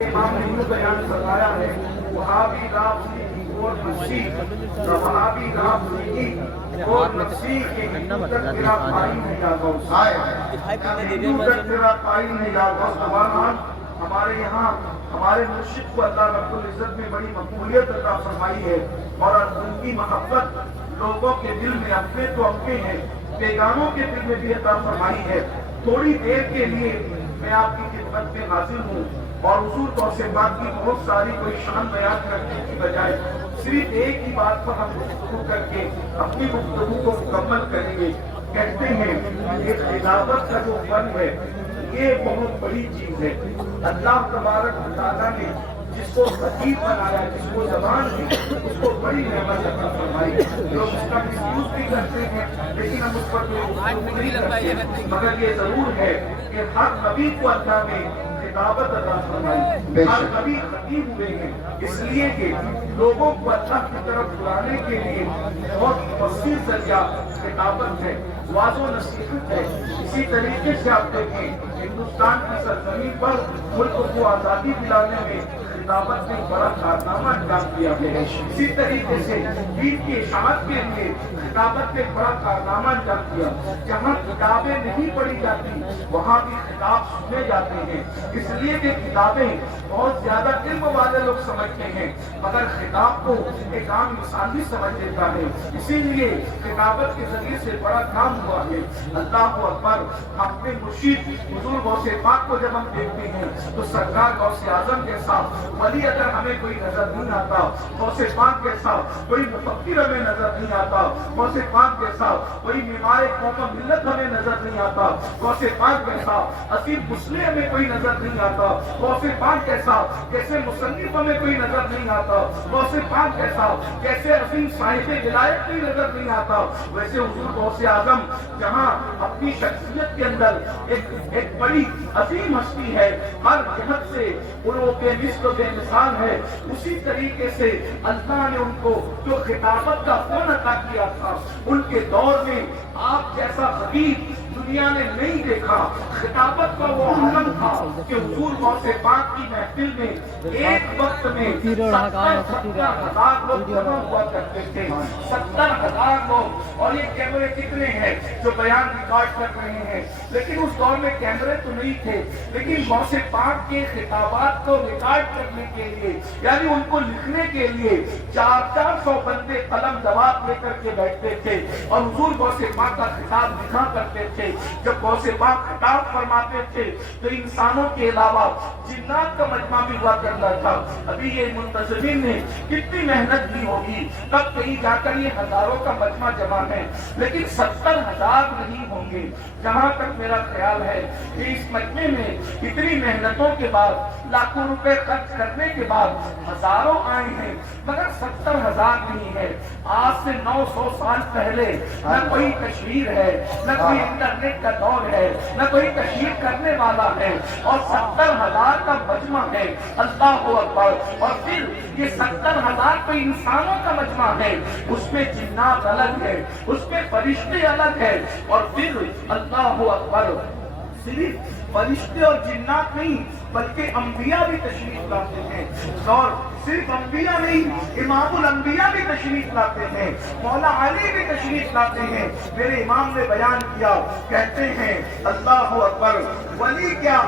امام نے یوں بیان فرمایا ہے وہابی رافضی اور مسیح وہابی رافضی اور مسیح کے ہندو تک تیرا قائم ہے یا غوث ہندو تک تیرا قائم ہے یا غوث سبحان ہمارے یہاں ہمارے مرشد کو اللہ رب العزت میں بڑی مقبولیت عطا فرمائی ہے اور ان کی محبت لوگوں کے دل میں اپنے تو اپنے ہیں بیگانوں کے دل میں بھی عطا فرمائی ہے. تھوڑی دیر کے لیے میں آپ کی خدمت میں حاضر ہوں اور حضور غوث پاک کی بہت ساری کوئی شان بیان کرنے کی بجائے صرف ایک ہی بات پر ہم گفتگو کر کے اپنی گفتگو کو مکمل کریں گے. کہتے ہیں کہ خلافت کا جو فن ہے یہ بہت بڑی چیز ہے. اللہ تبارک و تعالیٰ نے جس کو خطیب بنایا جس کو زبان دی اس کو بڑی نعمت عطا فرمائی. لوگ اس کا مس یوز بھی کرتے ہیں لیکن ہم اس پر نہیں کرتے. مگر یہ ضرور ہے کہ ہر نبی کو اللہ نے خطابت عطا فرمائی. ہر نبی خطیب ہوئے ہیں اس لیے کہ لوگوں کو اللہ کی طرف بلانے کے لیے بہت وسیع ذریعہ خطابت ہے واضح و نصیحت ہے. اسی طریقے سے آپ دیکھیں ہندوستان کی سرزمین پر ملک کو آزادی دلانے میں خطابت نے بڑا کارنامہ انجام دیا ہے. اسی طریقے سے دین کی اشاعت کے لیے خطابت نے بڑا کارنامہ انجام دیا. جہاں کتابیں نہیں پڑھی جاتی وہاں بھی خطاب سنے جاتے ہیں اس لیے کہ کتابیں بہت زیادہ علم والے لوگ سمجھتے ہیں مگر خطاب کو ایک عام انسان بھی سمجھ لیتا ہے. اسی لیے خطابت کے ذریعے سے بڑا کام ہوا ہے. اللہ اکبر. اپنے مرشد حضور غوث پاک کو جب ہم دیکھتے ہیں تو سرکار غوث اعظم جیسا ولی اگر ہمیں کوئی نظر نہیں آتا, غوث پاک جیسا کوئی مفکر ہمیں نظر نہیں آتا, غوث پاک جیسا کوئی بیمار قوم و ملت ہمیں نظر نہیں آتا, غوث پاک جیسا اصیل مسلم ہمیں کوئی نظر نہیں آتا, غوث پاک جیسا کیسے مصنف ہمیں کوئی نظر نہیں آتا, غوث پاک جیسا کیسے عظیم صاحب ولایت کوئی نظر نہیں آتا. ویسے حضور غوث اعظم جہاں اپنی شخصیت کے اندر ایک بڑی عظیم ہستی ہے, ہر جہت سے انہوں کے مثل بے مثال ہے, اسی طریقے سے اللہ نے ان کو جو خطابت کا فن عطا کیا تھا ان کے دور میں آپ جیسا خطیب دنیا نے نہیں دیکھا. خطابت کا وہ عالم تھا کہ حضور غوث پاک کی محفل میں ایک وقت میں 70,000 لوگ جمع ہوا کرتے تھے. 70,000 لوگ. اور یہ کیمرے کتنے ہیں جو بیان ریکارڈ کر رہے ہیں, لیکن اس دور میں کیمرے تو نہیں تھے لیکن غوث پاک کے خطابات کو ریکارڈ کرنے کے لیے یعنی ان کو لکھنے کے لیے 400 بندے قلم دوات لے کر کے بیٹھتے تھے اور حضور غوث پاک کا خطاب لکھا کرتے تھے. جب غوث پاک خطاب فرماتے تھے تو انسانوں کے علاوہ جنات کا مجمع بھی ہوا کرتا تھا. ابھی یہ منتظمین نے کتنی محنت کی ہوگی تب کہیں جا کر یہ ہزاروں کا مجمع جمع ہے لیکن 70,000 نہیں ہوں گے. جہاں تک میرا خیال ہے کہ اس مجمع میں اتنی محنتوں کے بعد لاکھوں روپے خرچ کرنے کے بعد ہزاروں آئے ہیں مگر 70,000 نہیں ہے. آج سے 900 سال پہلے نہ کوئی تشہیر ہے, نہ کوئی انٹرنیٹ کا دور ہے, نہ کوئی تشہیر کرنے والا ہے اور 70,000 کا مجمع ہے. اللہ اکبر. اور پھر یہ 70,000 کوئی انسانوں کا مجمع ہے, اس میں جنات الگ ہے, اس میں فرشتے الگ ہے. اور پھر اللہ اکبر صرف فرشتے اور جنات نہیں بلکہ انبیاء بھی تشریف لاتے ہیں. اور صرف انبیاء نہیں امام الانبیاء بھی تشریف لاتے ہیں, مولا علی بھی تشریف لاتے ہیں. میرے امام نے بیان کیا کہتے ہیں اللہ اکبر ولی کیا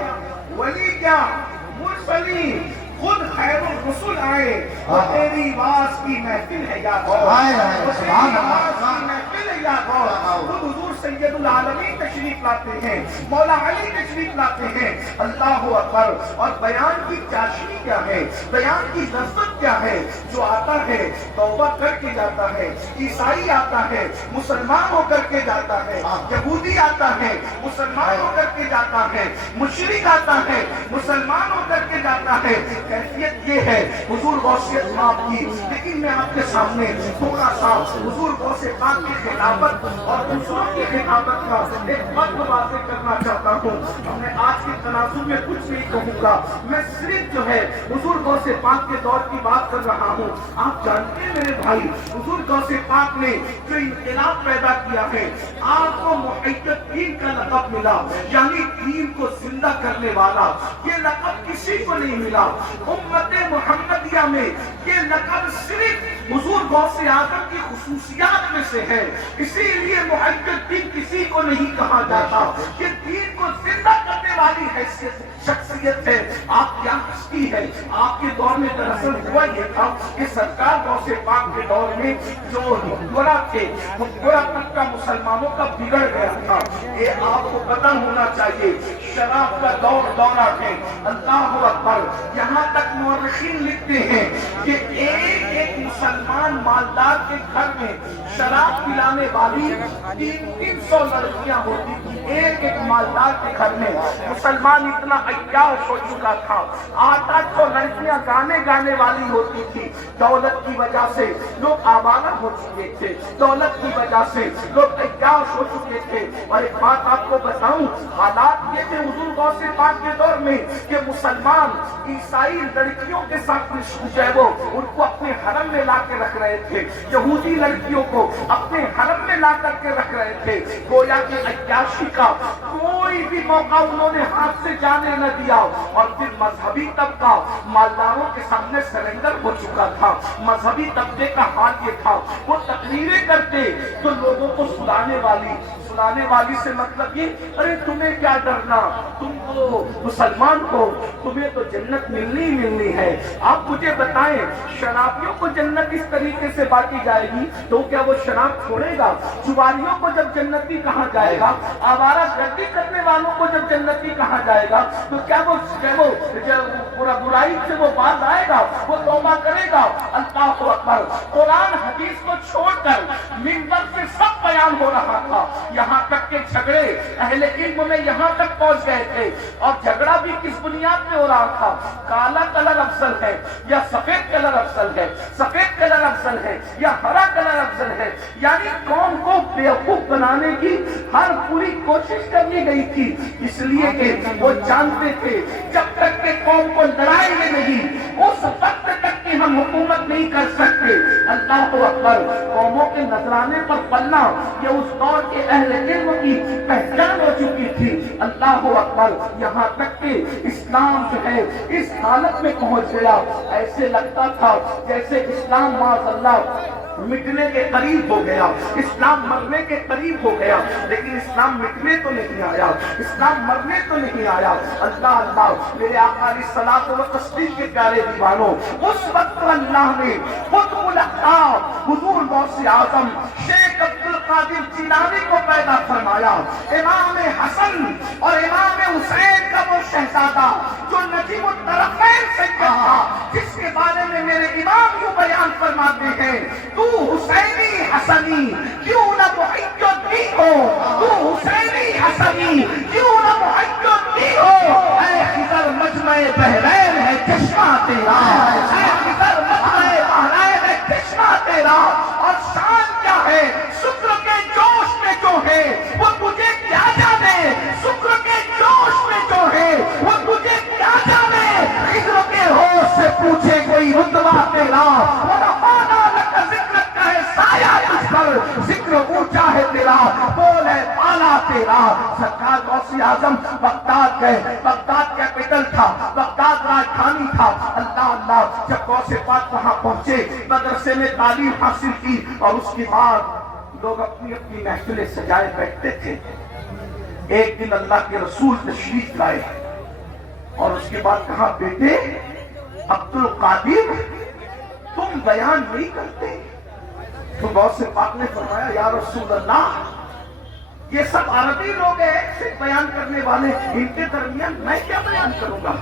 مرسلین خود خیر الرسل آئے اور تیری آواز کی محفل ہے یا خود حضور سید العالمین تشریف لاتے ہیں, مولا علی تشریف لاتے ہیں. اللہ اکبر. اور بیان کی چاشنی کیا ہے, بیان کی لذت کیا ہے. جو آتا ہے توبہ کر کے جاتا ہے, عیسائی آتا ہے مسلمان ہو کر کے جاتا ہے, یہودی آتا ہے مسلمان ہو کر کے جاتا ہے, مشرک آتا ہے مسلمان ہو کر کے جاتا ہے. کیفیت یہ ہے حضور غوث پاک کی. لیکن میں آپ کے سامنے تھوڑا سا حضور غوث پاک کی خلافت اور دوسروں کی इमामत का एक मत वाज़ेह करना चाहता हूँ। मैं आज के तनाज़ुर में कुछ नहीं कहूँगा, मैं सिर्फ जो है हुजूर गौसे पाक के दौर की बात कर रहा हूँ। आप जानते हैं मेरे भाई, हुजूर गौसे पाक ने जो इनकलाब पैदा किया है, आपको मुहिद्दीन का लक़ब मिला, यानी दीन को जिंदा करने वाला। ये लक़ब किसी को नहीं मिला। उम्मत मुहम्मदिया में ये लक़ब सिर्फ हुजूर गौसे आज़म की खुसूसियात में से है। इसीलिए मुहिद्दीन किसी को नहीं कहा जाता। ये दीन को जिंदा करने वाली हैसियत शख्सियत है। आप क्या हस्ती है। आपके दौर में दरअसल हुआ ये था कि सरकार गौसे पाक के दौर में जो हुक्मरां थे, हुक्मरां तक का मुसलमानों का बिगड़ गया था। ये आपको पता होना चाहिए। शराब का दौरा है। अल्लाह अकबर। यहाँ तक मुअर्रिखीन लिखते हैं कि एक मुसलमान मालदार के घर में शराब पिलाने वाली 300 लड़कियां होती थी। एक मालदार के घर में मुसलमान इतना अय्याश हो चुका था। 800 लड़कियां गाने वाली होती थी। दौलत की वजह से लोग आवारा हो चुके थे, दौलत की वजह से लोग अय्याश हो चुके थे। और एक बात आपको बताऊं, हालात ये थे हुजूर गौसे पाक के दौर में कि मुसलमान ईसाई लड़कियों के साथ जो है वो उनको अपने हरम में ला के रख रहे थे, यहूदी लड़कियों को अपने हरम में ला करके रख रहे थे। गोया की अय्याशी का कोई भी मौका उन्होंने हाथ से जाने न दिया। और फिर मजहबी तबका मालदारों के सामने सरेंडर हो चुका था। मजहबी तबके का हाल ये था, वो तकरीरें करते तो लोगों को सुनाने वाली से मतलब ये, अरे तुम्हें क्या डरना, तुम तो मुसलमान हो, तुम्हें तो जन्नत मिलनी है। आप मुझे बताएं, शराबियों को जन्नत इस तरीके से बांटी जाएगी तो क्या वो शराब छोड़ेगा? जुआरियों को जब जन्नती कहा जाएगा, आवारा गर्दी करने वालों को जब जन्नती कहा जाएगा, तो क्या वो पूरा बुराई से वो बात आएगा, वो तौबा करेगा? अल्लाह अकबर। कुरान हदीस को छोड़कर मिंबर से सब बयान हो रहा था। यहाँ तक के झगड़े अहले इल्म में यहाँ तक पहुंच गए थे। और झगड़ा भी किस बुनियाद पे हो रहा था? काला कलर अफजल है या सफेद कलर अफजल है, सफेद कलर अफजल है या हरा कलर अफजल है। यानी कौम को बेवकूफ बनाने की हर पूरी कोशिश करनी गई थी। इसलिए कि वो जानते थे जब तक के कौम को लड़ाएंगे नहीं, उस वक्त तक की हम हुकूमत नहीं कर सकते। अल्लाह अकबर। कौमों के नजराने पर पलना ये उस दौर के अहले इल्म की पहचान हो चुकी थी। अल्लाह अकबर। यहाँ तक कि इस्लाम जो है इस हालत में पहुंच गया, ऐसे लगता था जैसे इस्लाम माज़अल्लाह मिटने के करीब हो गया, इस्लाम मरने के करीब हो गया। लेकिन इस्लाम मिटने तो नहीं आया, इस्लाम मरने तो नहीं आया। अल्लाह अल्लाह। मेरे आका सलात व तस्लीम के प्यारे दीवानों, उस वक्त अल्लाह ने खुद हुजूर गौसे आज़म शेख अब्दुल कादिर जिलानी को पैदा फरमाया। इमाम हसन और इमाम हुसैन का वो शहजादा जो नजीमुत तरफ़ैन से कहा, जिसके बारे में मेरे इमाम यूं बयान फरमाते हैं, तू हुसैनी हसनी क्यों न मुहिद्दीन हो, तू हुसैनी हसनी क्यों न मुहिद्दीन हो। ऐ खिज़र मजमे बहरैन है चश्मा तेरा, ऐ खिज़र मजमे बहरैन है चश्मा तेरा। और शान क्या है शुक्र के जोश में जो है वो तुझे क्या जाने, शुक्र के जोश में जो है वो तुझे क्या जाने। खिज़र के होश से पूछे कोई रुतबा तेरा, जिक्र ऊंचा है तेरा, बोल है पाला तेरा। सरकार गौसे आज़म बगदाद गए, बगदाद कैपिटल था, बगदाद राजधानी था। अल्लाह अल्लाह। जब गौसे पाक वहां पहुंचे, मदरसे में तालीम हासिल की और उसके बाद लोग अपनी अपनी महफिलें सजाए बैठते थे। एक दिन अल्लाह के रसूल तशरीफ लाए और उसके बाद कहा, बेटे अब्दुल कादिर तुम बयान नहीं करते? तो गौसे पाक ने फरमाया, या रसूल अल्लाह, ये सब अरबी लोग हैं, एक से बयान करने वाले, इनके दरमियान मैं क्या बयान करूंगा?